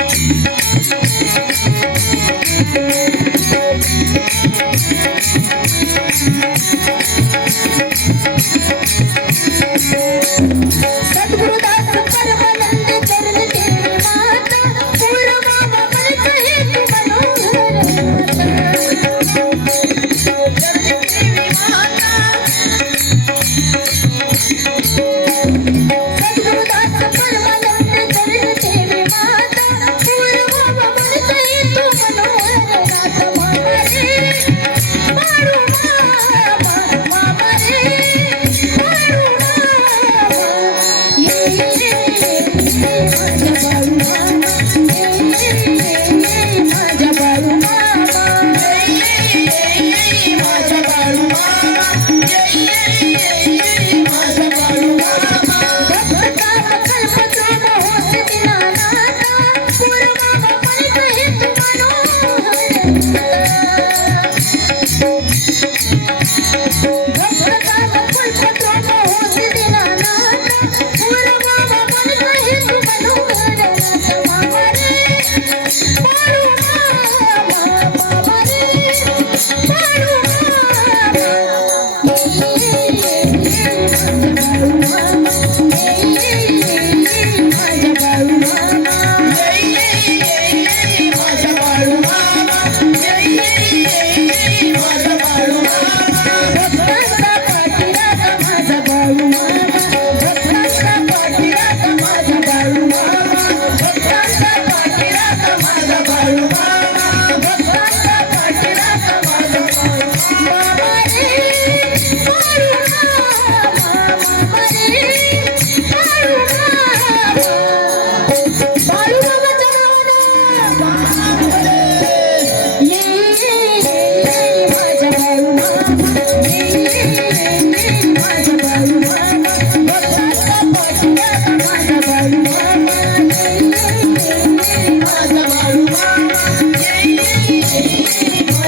Música Thank you. Thank you.